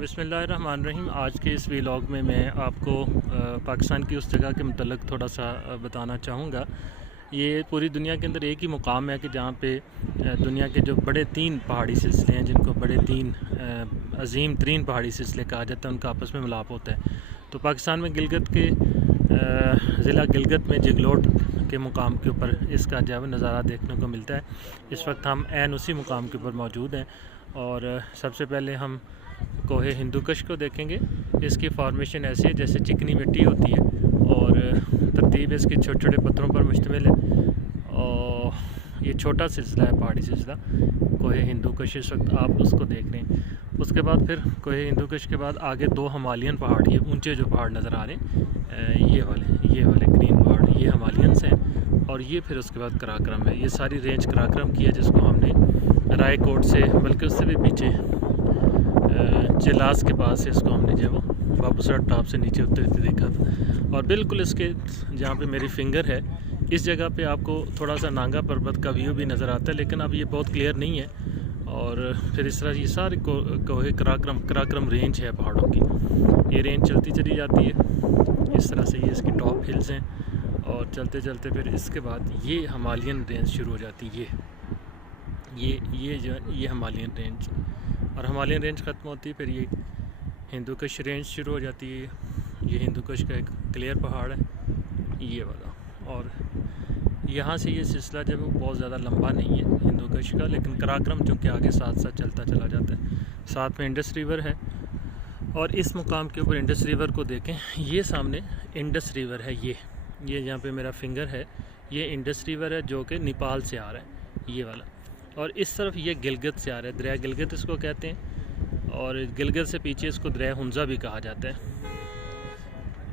बिस्मिल्लाहिर्रहमानिर्रहीम। आज के इस व्लॉग में मैं आपको पाकिस्तान की उस जगह के मतलब थोड़ा सा बताना चाहूँगा। ये पूरी दुनिया के अंदर एक ही मुकाम है कि जहाँ पे दुनिया के जो बड़े 3 पहाड़ी सिलसिले हैं, जिनको बड़े 3 अजीम तरीन पहाड़ी सिलसिले कहा जाता है, उनका आपस में मिलाप होता है। तो पाकिस्तान में गिलगित के ज़िला गिलगित में जगलोट के मुकाम के ऊपर इसका जो है नज़ारा देखने को मिलता है। इस वक्त हम ऐन उसी मुकाम के ऊपर मौजूद हैं और सबसे पहले हम कोहे हिंदूकुश को देखेंगे। इसकी फॉर्मेशन ऐसी है जैसे चिकनी मिट्टी होती है और तरतीब इसकी छोटे छोटे पत्थरों पर मुश्तमिल है और ये छोटा सिलसिला है, पहाड़ी सिलसिला कोहे हिंदूकुश। इस वक्त आप उसको देख रहे हैं। उसके बाद फिर कोहे हिंदूकुश के बाद आगे 2 हिमालयन पहाड़, ये ऊंचे जो पहाड़ नज़र आ रहे हैं, ये वाले ग्रीन पहाड़, ये हिमालयंस हैं। और ये फिर उसके बाद कराक्रम है। ये सारी रेंज कराक्रम की है, जिसको हमने रायकोट से, बल्कि उससे भी पीछे चिलास के पास से इसको हमने जो वो बाबूसर टॉप से नीचे उतरते देखा था। और बिल्कुल इसके जहाँ पे मेरी फिंगर है, इस जगह पे आपको थोड़ा सा नांगा पर्वत का व्यू भी नज़र आता है, लेकिन अब ये बहुत क्लियर नहीं है। और फिर इस तरह ये सारे कोहे कराक्रम रेंज है पहाड़ों की। ये रेंज चलती चली जाती है इस तरह से, ये इसकी टॉप हिल्स हैं। और चलते चलते फिर इसके बाद ये हिमालयन रेंज शुरू हो जाती है। ये जो है ये हिमालयन रेंज, और हिमालयन रेंज ख़त्म होती है, फिर ये हिंदूकुश रेंज शुरू हो जाती है। ये हिंदूकुश का एक क्लियर पहाड़ है ये वाला। और यहाँ से ये सिलसिला जब वो बहुत ज़्यादा लंबा नहीं है हिंदूकुश का, लेकिन कराक्रम चूँकि आगे साथ साथ चलता चला जाता है। साथ में इंडस रिवर है और इस मुकाम के ऊपर इंडस रिवर को देखें, ये सामने इंडस रिवर है। ये जहाँ पे मेरा फिंगर है, ये इंडस रिवर है जो कि नेपाल से आ रहा है ये वाला। और इस तरफ ये गिलगित से आ रहा है, दरिया गिलगित इसको कहते हैं। और गिलगित से पीछे इसको दरिया हुंजा भी कहा जाता है।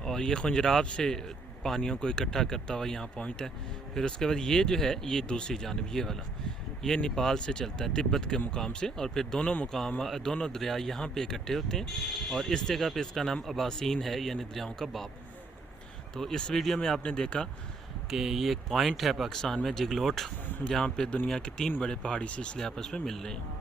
और ये खुंजराब से पानियों को इकट्ठा करता हुआ यहाँ पहुँचता है। फिर उसके बाद ये जो है ये दूसरी जानब, ये वाला, ये नेपाल से चलता है तिब्बत के मुकाम से। और फिर दोनों दरिया यहाँ पे इकट्ठे होते हैं और इस जगह पे इसका नाम अबासीन है, यानी दरियाओं का बाप। तो इस वीडियो में आपने देखा कि ये एक पॉइंट है पाकिस्तान में जगलोट, जहाँ पे दुनिया के 3 बड़े पहाड़ी सिलसिले आपस में मिल रहे हैं।